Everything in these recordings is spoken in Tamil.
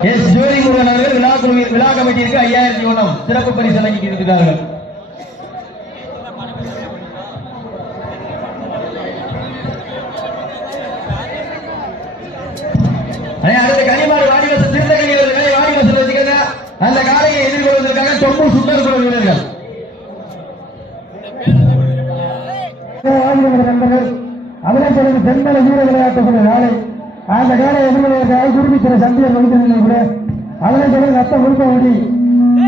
எஸ் ஜோதி முருகன் அவர்கள் விழா குழு விழா கமிட்டியிற்கு ஐயாயிரத்தி ஒன்றும் சிறப்பு பரிசு வழங்கி இருக்கிறார்கள் அடுத்த கனிமாறு வாடிவாசல் சிறுத்தகை வீரர்களை வாடிவாசல் வச்சுக்கங்க. அந்த காலையை எதிர்கொள்வதற்காக தொம்பு சுத்தர் குழு வீரர்கள். அவர்கள் அதனை தொடர்ந்து தென்மலை வீர விளையாட்டுடைய நாளை அந்த காலை எதிர்கொள்வதற்காக குறிப்பிட்ட சந்தியர் வகுப்பினை கூட. அதனை சொல்லி ரத்த கொடுக்க ஓடி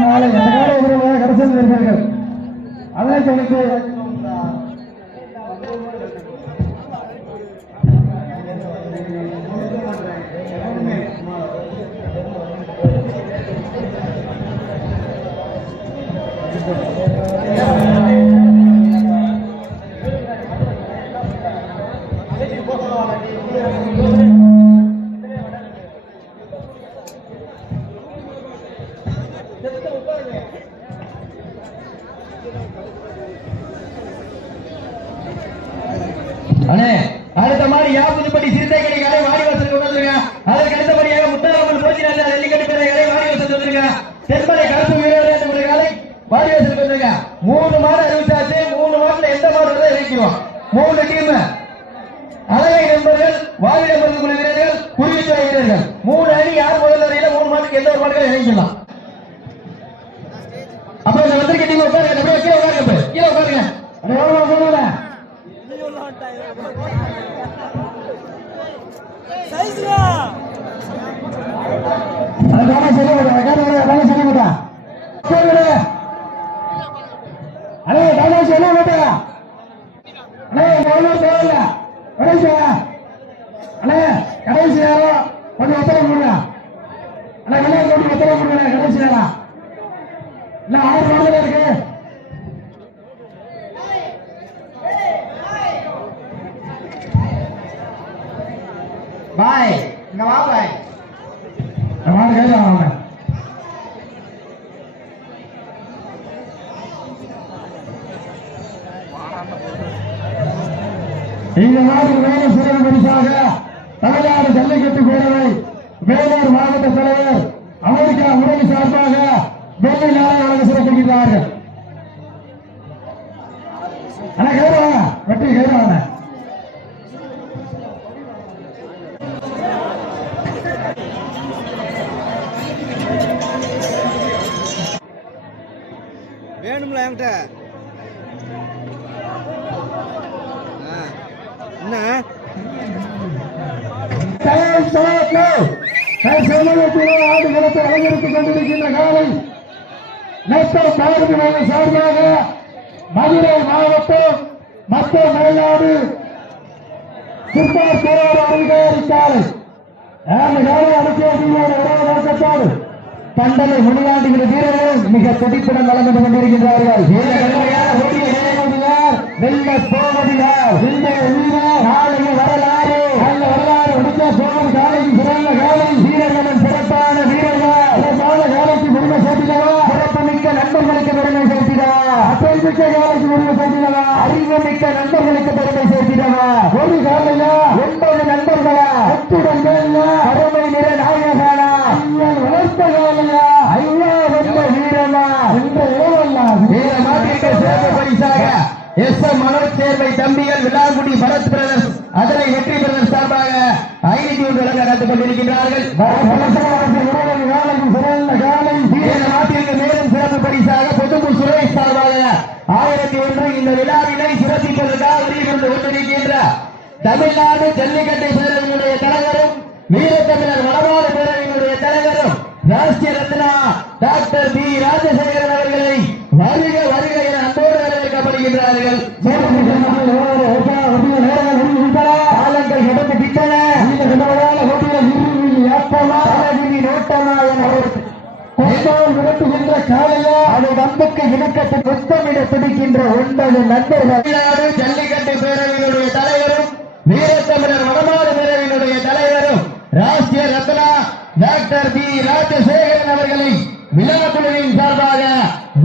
நாளை அந்த காலை எதிர்கொள்வதாக கடைசி வருகிறார்கள் அதனை தொடர்ந்து அண்ணே அடுத்த மாதிரி யாபுதுப்பட்டி சிறுத்தைகளை கலை வாடிவாசல் கொண்டு வந்துருங்க அதற்கு அடுத்தபடியாக முத்தராமன் போச்சினார் நெல்லிக்கட்டு பிற கலை வாடிவாசல் வந்துருங்க தென்மலை கருப்பு வீரர் ஒரு காலை வாடிவாசல் வந்துருங்க மூணு மாடு அறிவிச்சாச்சு மூணு மாட்டுல எந்த மாடு வருதோ இறக்கிடுவோம் மூணு டீம் அழகை நண்பர்கள் வாலிட மருந்து குழு வீரர்கள் குருவித்துறை வீரர்கள் மூணு அணி யார் முதல் வரையில மூணு மாட்டுக்கு எந்த ஒரு மாட்டுக்கு இறங்கிக்கலாம் அப்ப இந்த வந்திருக்க நீங்க உட்காருங்க. அப்படியே கீழே உட்காருங்க இப்ப. கீழே உட்காருங்க. அட எவ்வளவு சொல்லுங்க? அது தானே சொல்ல மாட்டேன் கேட்டு தானே சொல்ல மாட்டேன் சொல்ல மாட்டேன் அண்ணே கடைசி நேரம். கொஞ்சம் ஒத்தலை கொடுங்க. அண்ணே வெளியே போட்டு ஒத்தலை கொடுங்க கடைசி நேரம். இல்ல ஆறு மாதம் இருக்கு. பாய் இங்க வா பாய். மாடு கையில் வாங்க. இந்த நாடு வேலை சிறப்பு பரிசாக தமிழ்நாடு ஜல்லிக்கட்டு பேரவை வேலூர் மாவட்ட தலைவர் அமெரிக்கா உதவி சார்பாக வெள்ளி நாளை வழங்க சிறப்பிக்கிறார்கள் சமயத்திலே ஆடு அலங்கரித்துக் கொண்டிருக்கின்ற காலை நேற்று பாரதி மையம் சார்பாக மதுரை மாவட்டம் மற்ற மலைநாடு சிற்பார் பேரோடு அலங்கரித்தார் அந்த காலை அனுப்பியோடு நோக்கத்தோடு பண்டலை முனியாண்டுகிற வீரர்கள் மிக துடிப்புடன் வளர்ந்து கொண்டிருக்கின்றார்கள். வெல்ல போவதியார் இந்த வீரர் நாளைய வரலாறு நல்ல வரலாறு முடிக்க போகும் காலைக்கு சிறந்த காலை வீரர்களின் சிறப்பான வீரர்கள் சிறப்பான காலைக்கு பெருமை சேர்த்திடவா சிறப்பு மிக்க நண்பர்களுக்கு பெருமை சேர்த்திடவா? மிக்க காலைக்கு பெருமை சேர்த்திடவா? அறிவு மிக்க நண்பர்களுக்கு பெருமை சேர்த்திடவா? ஒரு காலையா ஒன்பது நண்பர்களா? அத்துடன் அருமை நிற நாயகனா? வளர்த்த காலையா ஐயா வந்த வீரமா என்ற இளவல்லாம் இந்த மாட்டிற்கு சிறப்பு பரிசாக எஸ் எம் மனோஜ் சேர்வை தம்பிகள் விழாங்குடி பரத் பிரதர்ஸ் அதனை வெற்றி பிரதர்ஸ் சார்பாக கொண்டிருக்கின்றார்கள். மேலும் சிறப்பு பரிசாக பொதுப்பு சுரேஷ் சார்பாக ஆயிரத்தி ஒன்று இந்த விழாவினை சிறப்பிப்பதற்காக வெளியிருந்து கொண்டிருக்கின்ற தமிழ்நாடு ஜல்லிக்கட்டு பேரவையினுடைய தலைவரும் வீரத்தமிழர் வடமாடு பேரவையினுடைய தலைவரும் ராஷ்டிரிய ரத்னா டாக்டர் பி. ராஜசேகரன் அவர்களை வருக வருக என அன்போடு வரவேற்கப்படுகின்றார்கள் காலங்கள் கடந்து விட்டன விரட்டுகின்ற காலையா அதை ஜல்லிக்கட்டு முத்தமிட துடிக்கின்ற ஒன்பது நண்பர்கள். ஜல்லிக்கட்டு பேரவையினுடைய தலைவரும் வீரத்தமிழர் வடமாறு பேரவையினுடைய தலைவரும் ராஷ்டிரிய ரத்னா டாக்டர் பி. ராஜசேகரன் அவர்களை விழா குழுவின் சார்பாக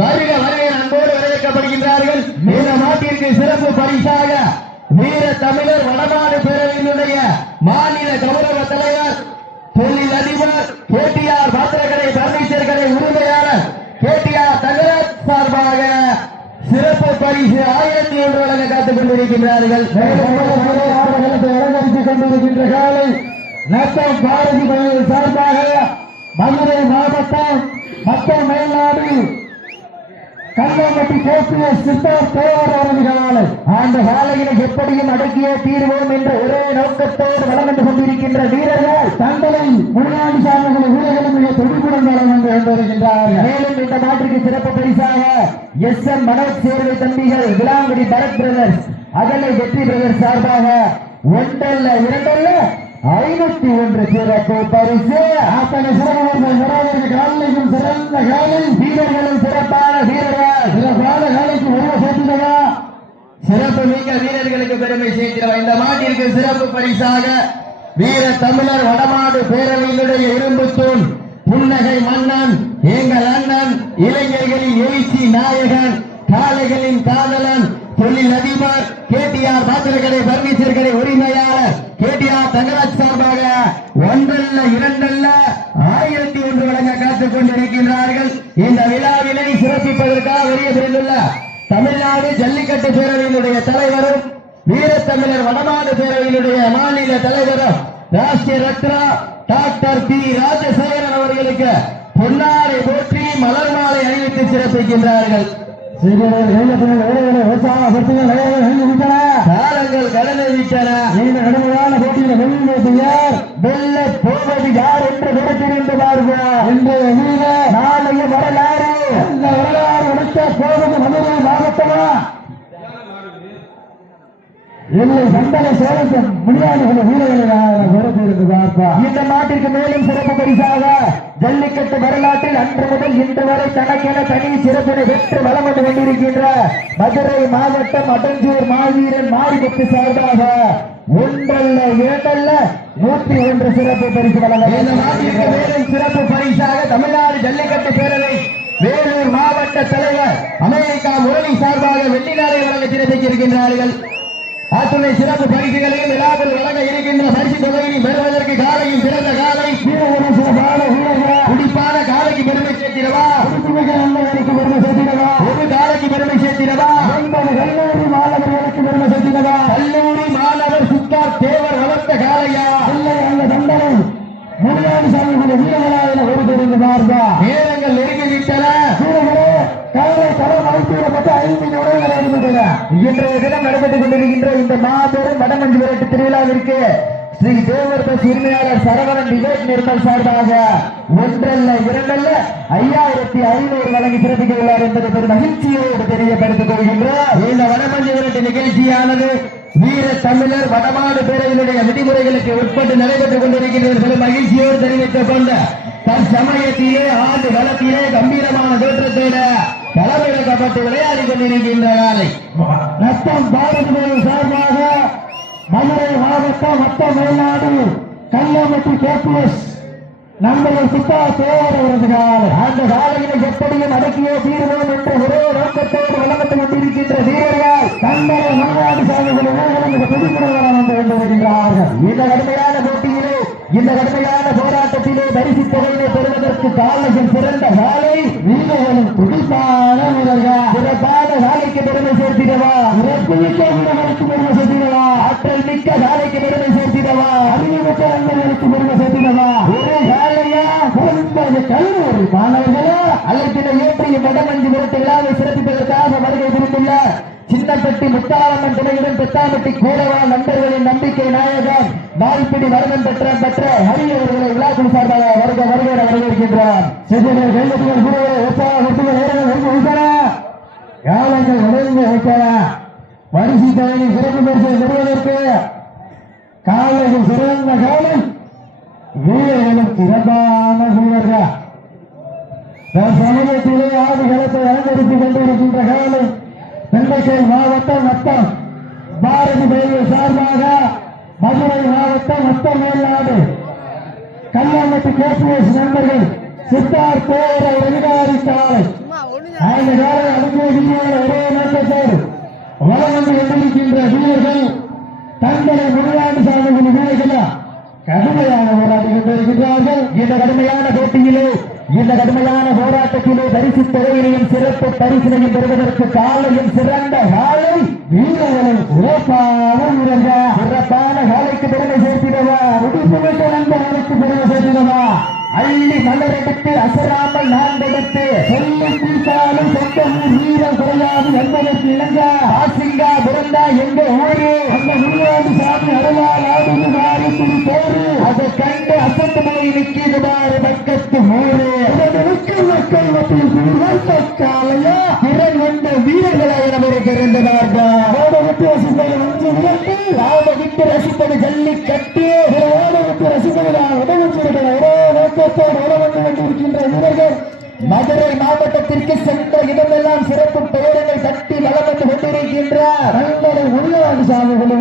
வருக வருக அன்போடு வரவேற்கப்படுகின்றார்கள். இந்த நாட்டிற்கு சிறப்பு பரிசாக வீர தமிழர் வடமாறு பேரவையினுடைய மாநில கௌரவ தலைவர் தொழில் அதிபர் கேடிஆர் பாத்திரக்கடை பர்னிச்சர் கடை உரிமையாளர் கேடிஆர் தங்கராஜ் சார்பாக சிறப்பு பரிசு ஆயிரத்தி ஒன்று வழங்க காத்துக் கொண்டிருக்கின்றார்கள். ஆடுகளத்தை கொண்டிருக்கின்ற காலை நத்தம் பாரதி கோயில் சார்பாக மதுரை மாவட்டம் மத்தம் மேல்நாடு கல்லம்பட்டி கேபிஎஸ் சித்தார் தேவர் அவர்களால் அந்த காலையில எப்படியும் அடக்கியே தீர்வோம் என்ற ஒரே நோக்கத்தோடு வளர்ந்து கொண்டிருக்கின்ற வீரர்கள் தங்களை முன்னாடி சாமிகளை வீரர்களும் மிக துடிப்புடன் வழங்க கொண்டிருக்கின்றார்கள் மேலும் இந்த நாட்டிற்கு சிறப்பு பரிசாக எஸ் எம் மனோஜ் சேர்வை தம்பிகள் விளாங்குடி பரத் பிரதர்ஸ் அகலை வெற்றி பிரதர்ஸ் சார்பாக ஒன்றல்ல இரண்டல்ல ஐநூத்தி ஒன்று சிறப்பு பரிசு. அத்தனை சிறப்பு காலையும் சிறந்த காலை வீரர்களும் சிறப்பான வீரர்கள். சிறப்பான காலைக்கு உருவ சேர்த்துதா சிறப்பு மிக்க வீரர்களுக்கு பெருமை சேர்க்கிறோம். இந்த மாட்டிற்கு சிறப்பு பரிசாக வீர தமிழர் வடமாடு பேரவையினுடைய இரும்பு தூண் புன்னகை மன்னன் எங்கள் அண்ணன் இளைஞர்களின் எழுச்சி நாயகன் காளைகளின் காதலன் தொழில் அதிபர் கேடிஆர் பாத்திரக்கடை பர்னிச்சர் கடை உரிமையாளர் கேடிஆர் தங்கராஜ் சார்பாக ஒன்றல்ல இரண்டல்ல ஆயிரத்தி ஒன்று வழங்க காத்துக் கொண்டிருக்கின்றார்கள். இந்த விழாவினை சிறப்பிப்பதற்காக வெளியே சென்றுள்ள தமிழ்நாடு ஜல்லிக்கட்டு பேரவையினுடைய தலைவரும் வீரத்தமிழர் வடநாடு பேரவையினுடைய மாநில தலைவரும் ராஷ்டிரிய ரத்னா டாக்டர் பி. ராஜசேகரன் அவர்களுக்கு பொன்னாரை போற்றி மலர் மாலை அணிவித்து சிறப்பிக்கின்றார்கள். காலங்கள் கடனை விட்டன இந்த கடுமையான போட்டியில் வெள்ளி யார்? வெல்ல போவது யார் என்று கொடுத்திருந்து பார்ப்போம். இன்றைய வீரர் நாளைய வரலாறு. இந்த வரலாறு உடைத்த போவது மதுரை மாவட்டமா? இல்லை சண்டல சோழன் முடியாத வீரர்களை பொறுத்திருந்து பார்ப்பா. இந்த நாட்டிற்கு மேலும் சிறப்பு பரிசாக ஜல்லிக்கட்டு வரலாற்றில் அன்று முதல் இன்று வரை தனக்கென தனி சிறப்பினை பெற்று வளம் வந்து கொண்டிருக்கின்ற மதுரை மாவட்டம் அடஞ்சூர் மாவீரன் மாரிமுத்து சார்பாக ஒன்றல்ல இரண்டல்ல நூற்றி ஒன்று சிறப்பு பரிசு வழங்க இந்த நாட்டிற்கு மேலும் சிறப்பு பரிசாக தமிழ்நாடு ஜல்லிக்கட்டு பேரவை வேலூர் மாவட்ட தலைவர் அமெரிக்கா முரளி சார்பாக வெள்ளி நாளை வழங்க சிறப்பித்திருக்கின்றார்கள். அத்துணை சிறப்பு பரிசுகளையும் விழாவில் வழங்க இருக்கின்ற பரிசு தொகையினை பெறுவதற்கு காலையும் சிறந்த காலை துடிப்பான காலைக்கு பெருமை சேர்த்திடவா ஒரு காலைக்கு பெருமை சேர்த்திடவா கல்லூரி மாணவர்களுக்கு பெருமை சேர்த்திடவா கல்லூரி மாணவர் சுத்தார் தேவர் வளர்த்த காலையா? இல்லை அந்த தண்டனை முனியாடி சாமிகளுடைய வீரர்களாக ஒரு தெரிந்து பார்ப்பா நேரங்கள் காலை தரம் அழைத்துவிடப்பட்டு ஐந்து நிமிடங்கள் இருந்தது இன்றைய தினம் நடைபெற்றுக் கொண்டிருக்கின்ற இந்த மாபெரும் வடமஞ்சு விரட்டு திருவிழாவிற்கு ஸ்ரீ தேவர் உரிமையாளர் சரவணன் விவேக் நிர்மல் சார்பாக ஒன்றல்ல இரண்டல்ல ஐயாயிரத்தி ஐநூறு வழங்கி சிறப்பிக்க உள்ளார் என்பதை பெரும் மகிழ்ச்சியோடு தெரியப்படுத்திக் கொள்கின்றோம். இந்த வடமஞ்சு விரட்டு நிகழ்ச்சியானது வீர தமிழர் வடமாடு பேரவையினுடைய விதிமுறைகளுக்கு உட்பட்டு நடைபெற்றுக் கொண்டிருக்கின்றது. பெரும் மகிழ்ச்சியோடு தெரிவித்துக் கொண்ட தற்சமயத்திலே ஆண்டு வளத்திலே கம்பீரமான தோற்றத்தோட களமிறக்கப்பட்டு விளையாடி கொண்டிருக்கின்ற காலை ரத்தம் பாரதி சார்பாக மதுரை மாவட்டம் மொத்த மேல்நாடு கல்லமட்டி கேபிஎஸ் நம்முடைய சித்தா தேவர் அவரது காலை. அந்த காலையினை எப்படியும் அடக்கியே தீர்வோம் என்ற ஒரே நோக்கத்தோடு வளர்ந்து கொண்டிருக்கின்ற வீரர்கள் தங்களை மலைநாடு சாமிகளை வீரர்களுக்கு வந்து கொண்டிருக்கின்றார்கள். இந்த கடுமையான போட்டியிலே இந்த கடுமையான போராட்டத்திலே பரிசு அதற்கு பெறுவதற்கு காலையில் சிறந்த காலை வீரர்களும் துடிப்பான வீரர்கள். சிறப்பான காலைக்கு பெருமை சேர்த்திடவா? இறப்புமிக்க வீரர்களுக்கு பெருமை சேர்த்திடவா? ஆற்றல் மிக்க காலைக்கு பெருமை சேர்த்திடவா? அறிவுமிக்க அன்பர்களுக்கு பெருமை சேர்த்திடவா? ஒரே காலையா? ஒன்பது கல்லூரி மாணவர்களே? அல்லது ஏற்றிய மடமஞ்சு விரட்டு சிறப்பிப்பதற்காக வருகை புரிந்துள்ள சின்னப்பட்டி முத்தாரம்மன் துணையுடன் பெத்தாமட்டி கூடவா நண்பர்களின் நம்பிக்கை நாயகன் வாய்ப்பிடி வரதன் பெற்ற பெற்ற ஹரி அவர்களை விழாக்குழு சார்பாக வருக வருகை என வரவேற்கின்றார் சிறுவர் வெள்ளத்துகள் குருவரை உற்சாகப்படுத்தும் நேரங்கள் வந்து விட்டன காலங்கள் நுழைந்து விட்டன பரிசு தலைமை சிறப்பு பரிசை பெறுவதற்கு காலையில் சிறந்த காலம் வீரர்களும் சிறப்பான வீரர்கள். சமூகத்திலே ஆதிகளத்தை அலங்கரித்துக் கொண்டிருக்கின்ற காலம் திண்டுக்கல் மாவட்டம் மொத்தம் பாரதி தேவி சார்பாக மதுரை மாவட்டம் மொத்தம் மேல்நாடு. கல்யாணத்து கேபிஎஸ் நண்பர்கள் சித்தார் பேரை அதிகாரி ஒண்ணு அந்த காலை அனுமதிக்கிற ஒரே நோக்கத்தோடு வளர்ந்து கொண்டிருக்கின்ற வீரர்கள் தங்களை முன்னாடி சார்ந்த வீரர்களா கடுமையாக போராடி கொண்டிருக்கிறார்கள் இந்த கடுமையான இந்த கடுமையான போராட்டத்திலே பரிசு தொகையினையும் சிறப்பு பரிசினையும் பெறுவதற்கு காலையும் சிறந்த காலை வீரர்களும் சிறப்பாக வீரர்கள் சிறப்பான காலைக்கு பெருமை சேர்த்திடவா முடிப்பு விட்ட நண்பர்களுக்கு பெருமை சேர்த்திடவா அள்ளி மலரெடுத்து அசராமல் நான் கொடுத்து சொல்லி தீர்த்தாலும் சொந்த ஊர் வீரம் குறையாது என்பதற்கு இணங்க ஆசிங்கா பிறந்தா எங்க ஊரு? அந்த முருகாது சாமி அருளால் ஆடுது மாறி பேரு. அதை கண்டு அசத்து மொழி நிற்கிதுமாறு பக்கத்து ஊரு. மக்கள் மக்கள் மத்தியில் காலையா திறன் கொண்ட வீரர்களாக நமக்கு பிறந்தனார்கள் ஓட விட்டு ரசிப்பது வந்து விரட்டு நாம விட்டு ரசிப்பது ஜல்லிக்கட்டு. ஓட விட்டு ரசிப்பதாக நோக்கத்தோடு உலகந்து கொண்டிருக்கின்ற வீரர்கள் மதுரை மாவட்டத்திற்கு சென்ற இடமெல்லாம் சிறப்பு பெயர்களை தட்டி வளம் கொண்டிருக்கின்ற கொண்டிருக்கின்றார் தங்களை முருகாண்டு சாமிகள்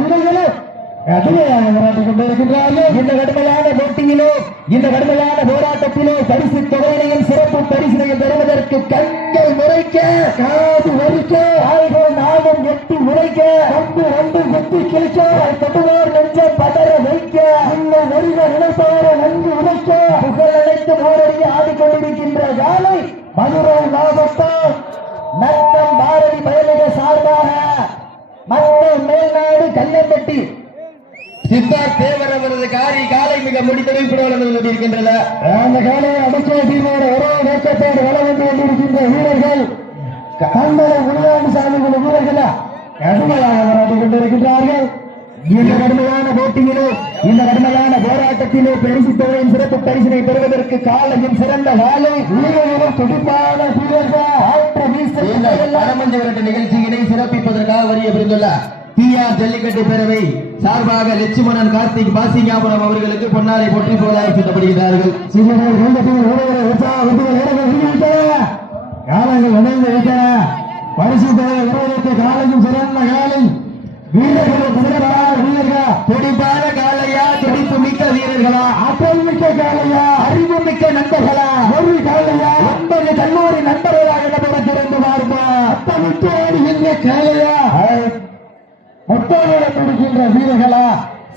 இந்த கடுமையான போட்டியிலோ இந்த கடுமையான போராட்டத்திலோ பரிசு தொகையினையும் சிறப்பு பரிசினையும் பெறுவதற்கு கண்கள் முறைக்க காது வரிக்க கால்கள் நாமும் எட்டி முறைக்க கம்பு ரெண்டு குத்தி கிழிக்க தொடுவோர் நெஞ்ச பதற வைக்க இந்த நெருங்க நினைப்பவரை நன்கு உழைக்க புகழ் அழைத்து மோரடி ஆடிக்கொண்டிருக்கின்ற யானை மதுரை மாவட்டம் நத்தம் பாரதி பயணிக சார்பாக மத்த மேல்நாடு கல்லம்பட்டி சித்தார்த் தேவர் அவரது காரி காலை மிக வளர்ந்து கொண்டிருக்கின்றன. அந்த காலையை அடக்கிய டீமோட ஒரே நோக்கத்தோடு வளம் வந்து கொண்டிருக்கின்ற வீரர்கள் தங்களை முருகாண்டு சாமிகள் வீரர்களா கடுமையாக போராடி கொண்டிருக்கின்றார்கள். இந்த கடுமையான போட்டியிலோ இந்த கடுமையான போராட்டத்திலோ பரிசு தொகையின் சிறப்பு பரிசினை பெறுவதற்கு காலையும் சிறந்த காலை வீரர்களும் துடிப்பான வீரர்கள் ஆற்று விரட்டு நிகழ்ச்சியினை சிறப்பிப்பதற்காக வரிய புரிந்துள்ளார். பிஆர் ஜல்லிக்கட்டு பேரவை சார்பாக லட்சுமணன் கார்த்திக் பாசிங்காபுரம் அவர்களுக்கு பொன்னாலை போற்றி வீரர்கள் விடுவித்தன காலங்கள் இணைந்து விட்டன பரிசு தொகை காலையும் சிறந்த காலை வீரர்களும் வீரர்கள். துடிப்பான காலையா துடிப்பு மிக்க வீரர்களா? ஆற்றல் மிக்க காலையா அறிவு மிக்க நண்பர்களா? ஒரு காலையா ஒன்பது கல்லூரி நண்பர்களாக நம்ம திறந்து பார்ப்போம். அத்தமிட்டு ஆடுகின்ற காலையா முத்தமிழ துடிக்கின்ற வீரர்களா?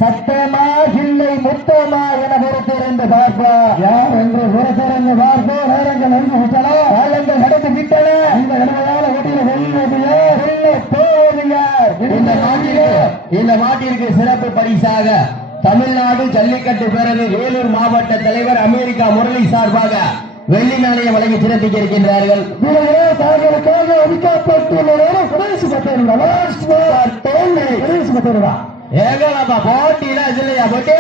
சத்தமா இல்லை முத்தமா என பொறுத்திருந்து பார்ப்போம். யார் என்று புறத்திறந்து பார்ப்போம். நேரங்கள் நெருங்கி விட்டன காலங்கள் நடந்து விட்டன இந்த கடமையான ஓட்டியில் வெல்வது யார்? போவது யார்? இந்த நாட்டிற்கு இந்த நாட்டிற்கு சிறப்பு பரிசாக தமிழ்நாடு ஜல்லிக்கட்டு பேரவை வேலூர் மாவட்ட தலைவர் அமெரிக்கா முரளி சார்பாக வெள்ளி நாணயம் வழங்கி சிறப்பிக்க இருக்கின்றார்கள் தாங்களுக்காக ஒதுக்கப்பட்டுள்ள பத்திரம் ஏகலாப்பா போட்டியில இல்லையா போட்டி?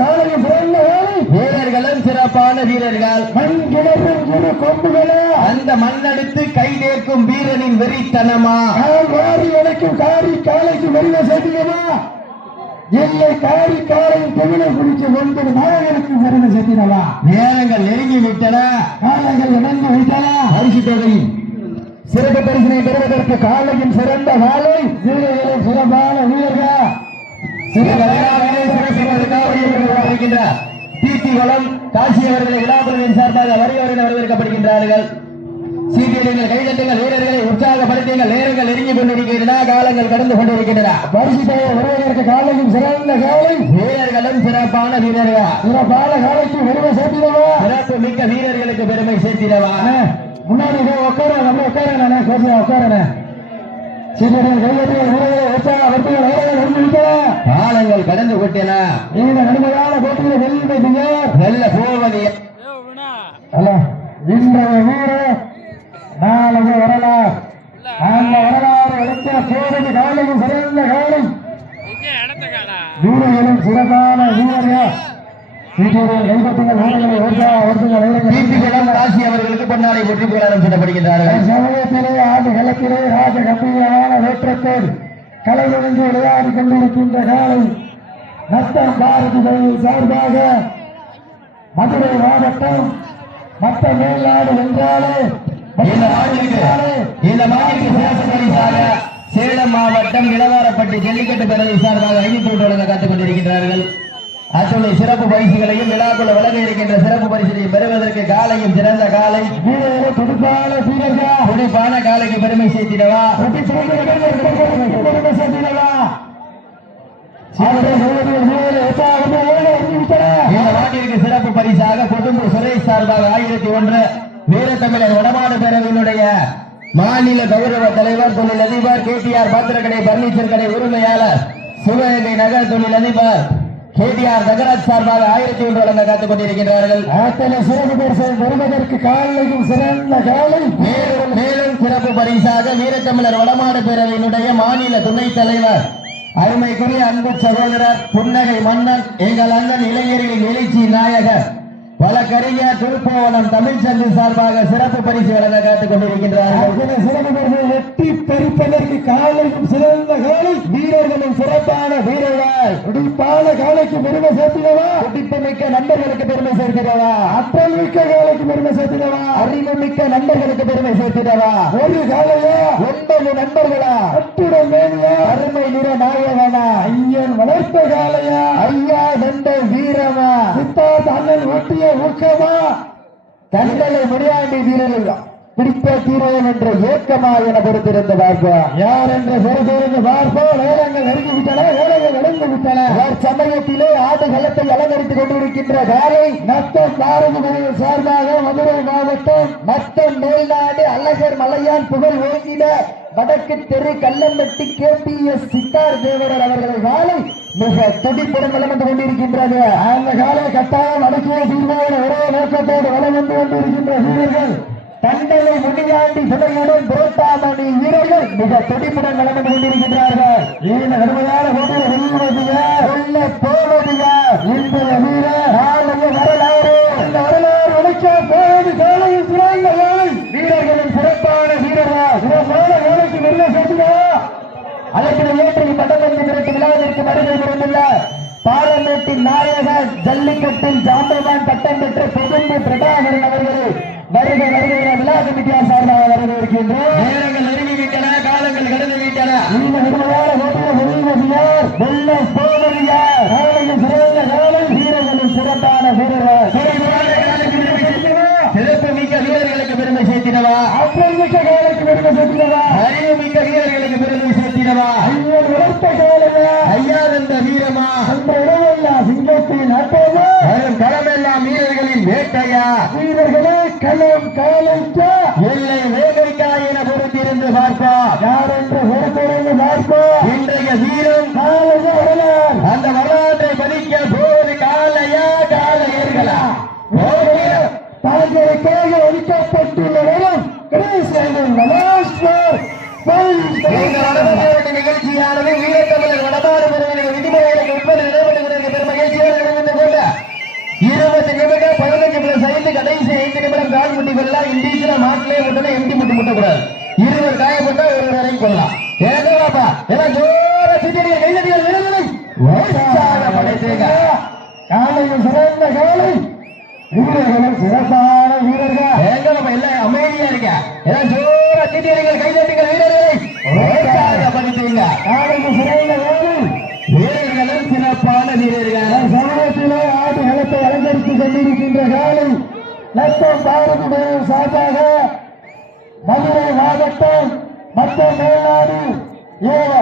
காலையும் பிறந்த வேலை வீரர்களும் சிறப்பான வீரர்கள். மண் கிணறும் இரு கொம்புகளே. அந்த மண்ணெடுத்து கை தேர்க்கும் வீரனின் வெறித்தனமா? வாரி அணைக்கும் காரி காலைக்கு வருவ சேர்த்தியமா இல்லை காரி காலையும் தெவிலை குடிச்சு கொண்டு நாயகனுக்கு வருவ சேர்த்தினவா நேரங்கள் நெருங்கி விட்டன காலங்கள் இணைந்து விட்டன. பரிசு தொகையின் சிறப்பு பரிசினை பெறுவதற்கு காலையும் சிறந்த காலை வீரர்களும் சிறப்பான வீரர்கள். வளம் காசி அவர்களை விழாக்குழுவின் சார்பாக வருகிறவர்கள் வரவேற்கப்படுகின்றார்கள். கைதட்டுங்கள் வீரர்களை உற்சாகப்படுத்துங்கள் நேரங்கள் நெருங்கி கொண்டிருக்கின்றன காலங்கள் கடந்து கொண்டிருக்கின்றன. பரிசுத்தைய வருவதற்கு காலையும் சிறந்த காலை. வீரர்களும் சிறப்பான வீரர்கள். சிறப்பான காலைக்கு வருவ சேர்த்தினவா சிறப்பு மிக்க வீரர்களுக்கு பெருமை சேர்த்திடவா? முன்னாடி போய் உட்கார நம்ம உட்காரண்ணே கோசியா உட்காரண்ணே வீரர்களை வீரர்கள் காலங்கள் கடந்து விட்டன இந்த கடுமையான போட்டியில் வெல்வது வெல்ல போவது அல்ல இன்றைய வீரர் நாளைய வரலாறு அந்த வரலாறு எழுத்த போவது காலையும் சிறந்த காலை வீரர்களும் சிறப்பான வீரர்கள். சீக்கிரம் கைப்பற்றுங்கள் வீரர்களை உற்சாக வர்த்தக டிடி வீரர்கள் பொன்னாடை போற்றி புகழாரம் சூட்டப்படுகின்றார்கள் சமூகத்திலே ஆண்டு களத்திலே ராஜ கம்பீரமான வேற்றத்தோடு கலையிலிருந்து விளையாடி கொண்டிருக்கின்ற காலை நத்தம் பாரதி சார்பாக மதுரை மாவட்டம் மத்த மேல்நாடு என்றாலே இந்த சிறப்பு பரிசாக சேலம் மாவட்டம் இளவாரப்பட்டி ஜல்லிக்கட்டு பேரவை சார்பாக ஐநூற்று வழங்க காத்துக் கொண்டிருக்கின்றார்கள். அத்துணை சிறப்பு பரிசுகளையும் விழாக்குள்ள வழங்க இருக்கின்ற சிறப்பு பரிசினையும் பெறுவதற்கு காலையும் சிறந்த காலை. துடிப்பான காலைக்கு பெருமை சேர்த்திடவா? இந்த சிறப்பு பரிசாக கொடும்பு சுரேஷ் சார்பாக ஆயிரத்தி ஒன்று வீரத்தமிழர் வடமாடு பேரவையினுடைய மாநில கௌரவ தலைவர் தொழில் அதிபர் கேடிஆர் பாத்திரக்கடை பர்னிச்சர் கடை உரிமையாளர் சிவகங்கை நகர் தொழில் அதிபர் கேடிஆர் நகராஜ் சார்பாக ஆயிரத்தி ஒன்று வழங்க காத்துக் கொண்டிருக்கின்றார்கள். அத்தனை சிறப்பு பரிசு பெறுவதற்கு காலையும் சிறந்த காலை. மேலும் மேலும் சிறப்பு பரிசாக வீரத்தமிழர் வடமாடு பேரவையினுடைய மாநில துணைத் தலைவர் அருமைக்குரிய அன்பு சகோதரர் புன்னகை மன்னன் எங்கள் அண்ணன் இளைஞர்களின் எழுச்சி நாயகர் வழக்கறிஞர் திருப்போவனம் தமிழ்ச்சந்தி சார்பாக சிறப்பு பரிசு வழங்க காத்துக் கொண்டிருக்கின்றார்கள். சிறப்பு பரிசு எட்டி பறிப்பதற்கு காலையும் சிறந்த காலை வீரர்களும் சிறப்பான வீரர்கள். துடிப்பான காலைக்கு பெருமை சேர்த்திடவா துடிப்புமிக்க நண்பர்களுக்கு பெருமை சேர்த்திடவா? ஆற்றல் மிக்க காலைக்கு பெருமை சேர்த்திடவா? அறிவுமிக்க நண்பர்களுக்கு பெருமை சேர்த்திடவா? ஒரு காலையா? ஒன்பது நண்பர்களா? அட்டுடன் மேனியா அருமை நிற நாயகனா? ஐயன் வளர்த்த காலையா? ஐயா வெந்த வீரமா? சித்தார்த்த அண்ணன் ஒட்டிய ஊக்கமா? தங்களை முடியாண்டி வீரர்கள் பிடித்த தீரோன் என்ற ஏக்கமா என பொறுத்திருந்த பார்ப்போம். யார் என்ற பொறுத்திருந்து பார்ப்போம். நேரங்கள் நெருங்கி விட்டன வேலைகள் நடந்து விட்டன. சமயத்திலே ஆடு களத்தை அலங்கரித்துக் கொண்டிருக்கின்ற காலை நத்தம் பாரதி பிரிவு சார்பாக மதுரை மாவட்டம் மத்தம் மேல்நாடு அழகர் மலையான் புகழ் ஓங்கிட வடக்கு தெரு Kallampatti K P S Sithar தேவரர் அவர்கள் காலை மிக துடிப்புடன் வளம் வந்து கொண்டிருக்கின்றது. அந்த காலை கட்டாயம் அடக்கிய தீர்மான ஒரே நோக்கத்தோடு வளம் வந்து கொண்டிருக்கின்ற வீரர்கள். தண்டனை முடியாண்டி சுமையுடன் புரட்டாமணி வீரர்கள் மிக துடிப்புடன் நடந்து கொண்டிருக்கின்றார்கள். இந்த கடுமையான போட்டியில் வெல்லுவதியா சொல்ல போவதியா? இந்த வீரர் நாளைய வரலாறு. இந்த வரலாறு உழைக்க போவது காலையில் சிறந்த காலை வீரர்களின் சிறப்பான வீரரா? சிறப்பான வேலைக்கு வெள்ள சேர்த்துதா அதற்கு ஏற்றி பட்டமளிப்பு விரட்டு விழாவிற்கு வருகை புரிந்துள்ள பாலமேட்டின் நாயகர் ஜல்லிக்கட்டில் ஜாம்பவான் பட்டம் பெற்ற பொதும்பு பிரபாகரன் அவர்களே வருக வருகை விழா கமிட்டியா சார்பாக வரவேற்கின்றோம். நேரங்கள் நெருங்கிவிட்டன காலங்கள் கடந்து விட்டன இந்த கடுமையான போட்டியில் வெல்லுவதியார் வெள்ள போவதியார் காலையில் சிறந்த காலை வீரர்களின் சிறப்பான வீரர்கள். சிறப்பு மிக்க வீரர்களுக்கு பெருமை சேர்த்திடவா ஆற்றல் மிக்க காலைக்கு பெருமை சேர்த்துதா அறிவு மிக்க வீரர்களுக்கு பெருமை சேர்த்திடவா ஐயன் வளர்த்த காலையா ஐயா என்ற வீரமா அந்த இடமெல்லாம் சிங்கத்தின் அப்போது வரும் களமெல்லாம் வீரர்களின் வேட்டையா வீரர்களே வேகைக்கா என பொறுத்திருந்து பார்ப்போம் யார் என்று பொறுத்திருந்து பார்ப்போம் இன்றைய வீரம் வரலாறு அந்த வரலாற்றை பதிக்க போவது காலையா காலையர்களா. தாங்களுக்காக வடமாடு நிகழ்ச்சியானது வீரத்தமிழர் வடமாடு பெறுவதற்கு விதிமுறைகளுக்கு கடைசி ஐந்து நிமிடம் கால் முட்டி கொள்ளலாம் இண்டீஜுவலா மாட்டிலே முட்டல எம்டி முட்டி முட்டக்கூடாது. இருவர் காயப்பட்டா ஒரு வரையும் கொள்ளலாம். ஏகவாப்பா எல்லாம் ஜோர சிட்டியை கைதடிகள் விருதுகளை படைத்தேங்க காலையில் சிறந்த காலை வீரர்களும் சிறப்பான வீரர்கள். ஏங்கப்பா எல்லாம் அமைதியா இருக்க எல்லாம் ஜோர சிட்டிகள் கைதடிகள் வீரர்களை உற்சாகப்படுத்துங்க காலையில் சிறந்த காலை வீரர்களும் சிறப்பான வீரர்கள். சமூகத்திலே ஆட்டு நிலத்தை அலங்கரித்து கொண்டிருக்கின்ற காலை. லட்சம் பாரதிய சார்பாக மதுரை மாவட்டம் மற்றும் மேல்நாடு ஏவ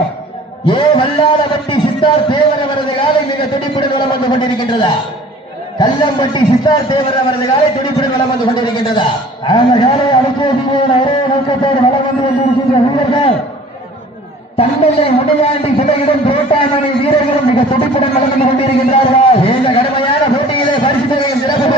ஏ வல்லாரப்பட்டி சித்தார் தேவர் அவரது காலை மிக துடிப்புடன் வந்து கொண்டிருக்கின்றதா? கல்லம்பட்டி சித்தார் தேவர் அவரது காலை துடிப்புடன் வலம் வந்து கொண்டிருக்கின்றதா? அந்த காலை அழைக்கக்கூடிய ஒரே நோக்கத்தோடு வளம் வந்து கொண்டிருக்கின்ற வீரர்கள் தந்தையை முனையாண்டி சிலையிடம் புரோட்டாமணி வீரர்களும் மிக துடிப்புடன் வந்து கொண்டிருக்கின்றார்கள். இந்த கடுமையான போட்டியிலே பரிசு சிறப்பு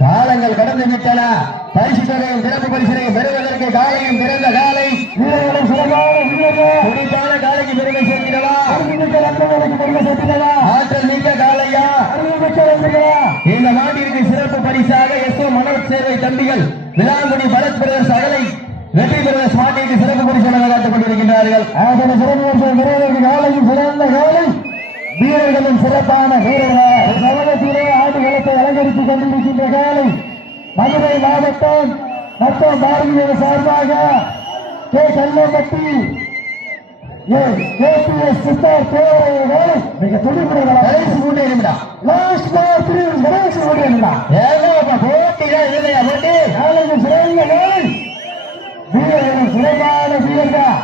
காலங்கள் கடந்து விட்டன. பரிசு தொகையும் சிறப்பு பரிசினையும் பெறுவதற்கு காலையும் பிறந்த காலை. வீரர்களும் சிறப்பான வீரர்கள் தம்பிகள் விலாங்குடி பரத் பிரதர்ஸ் அகலை வெற்றி பிரதேச மாட்டிக்கு சிறப்பு பரிசு காத்துக் கொண்டிருக்கின்றார்கள். ஆகவே சிறந்த காலையும் சிறந்த காலை. வீரர்களும் சிறப்பான வீரர்களாக சமூகத்திலே ஆண்டு அலங்கரித்துக் கொண்டிருக்கின்ற காலை. மதுரை மாவட்டம் மற்றும் பாரதிய சார்பாக கே. கல்லம்பட்டி கேபிஎஸ் சித்தார் தேவைகள் மிக துடிப்புடன் கடைசி மூன்று நிமிடம். லாஸ்ட் பார் பிரிவு கடைசி ஓடியா ஏதோ இப்ப போட்டிதான் இல்லையா போட்டி நாளைக்கு சிறந்த நாள். வீரர்கள் சிறப்பான வீரர்கள்.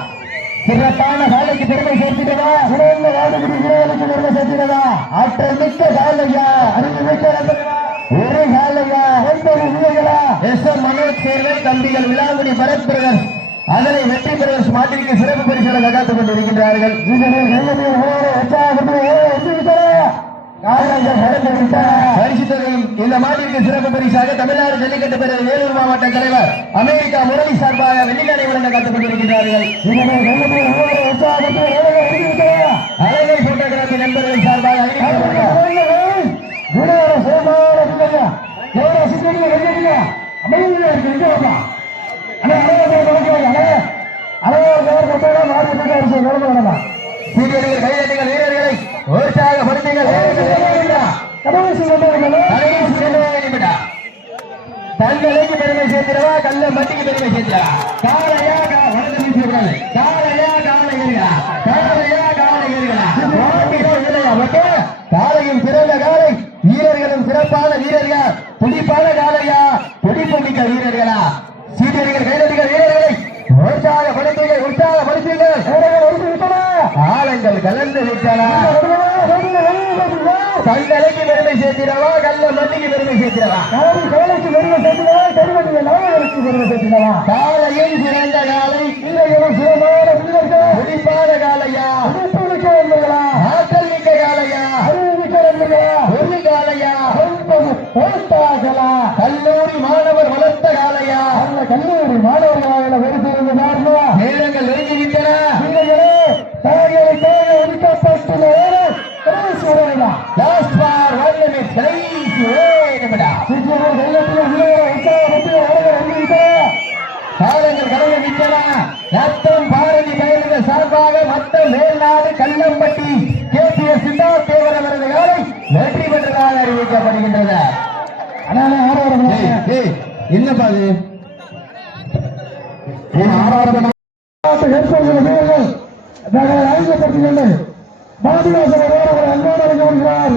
சிறப்பான காலைக்கு பெருமை சேர்த்துட்டதா? சிறந்த நாடுபடி வீரர்களுக்கு பெருமை சேர்க்கிறதா ஆற்றல் மிக்க காலையா அறிவு மிக்க நண்பர்களா ஒரு காலையா ஒன்பது வீரர்களா? எஸ் எம் மனோஜ் தம்பிகள் விலாங்குடி பரத் பிரதர்ஸ் அதனை வெற்றி பிரதர்ஸ் மாட்டிற்கு சிறப்பு பரிசுகளை காத்துக் கொண்டிருக்கின்றார்கள். பரிசு தொகையும் இந்த மாட்டிற்கு சிறப்பு பரிசாக தமிழ்நாடு ஜல்லிக்கட்டு பெறும் வேலூர் மாவட்ட தலைவர் அமெரிக்கா முரளி சார்பாக வெள்ளிக்கடை வழங்க காத்துக் கொண்டிருக்கிறார்கள் வீரர்கள் வெள்ளமே ஓர அழகை போட்டோகிராபி நண்பர்கள் சார்பாக அமைதியாக வீரர்கள் தங்களுக்கு பெருமை சேர்த்திடவா கல்ல மட்டிக்கு பெருமை சேர்த்திடவா காலையா வலது வீசி விடாது. காலையா காளையர்களா காலையா காளையர்களா ஓட்டிடும் இல்லையா மட்டும் காலையும் சிறந்த காலை வீரர்களும் சிறப்பான வீரர்கள் துடிப்பான காலையா துடிப்பு மிக்க வீரர்களா சீனியர்கள் கைதட்டுங்கள் வீரர்களை உற்சாகப்படுத்துங்கள் உற்சாகப்படுத்துங்கள் ஆழங்கள் கலந்து விட்டன தங்களுக்கு பெருமை சேர்த்திடவா கல்ல மட்டிக்கு பெருமை சேர்த்திடவா? காலையும் சிறந்த காலை. துடிப்பான காலையா? ஆற்றல் மிக்க காலையா? ஒரு காலையா? கல்லூரி மாணவர் வளர்த்த காலையா? கல்லூரி மாணவர்களாக வருகிறது வருகிறார்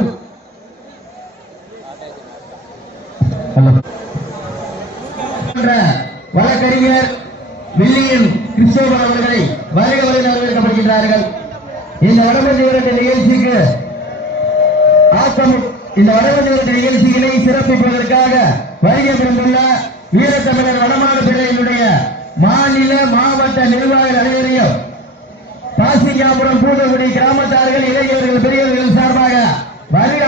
என்ற வழக்கறிஞர் வில்லியம் கிறிஸ்தோபர் அவர்களை வருக வருக வரவேற்கப்படுகின்றார்கள் இந்த வடமஞ்சி நிகழ்ச்சிக்கு ஆக்கம் இந்த வடமஞ்சி நிகழ்ச்சிகளை நிகழ்ச்சியினை சிறப்பிப்பதற்காக வருகை பெற்றுள்ள வீரத்தமிழர் வடமாடு பிள்ளையினுடைய மாநில மாவட்ட நிர்வாக அனைவரையும் காசிகாபுரம் பூதகுடி கிராமத்தார்கள் இளைஞர்கள் பெரியவர்கள் சார்பாக வருக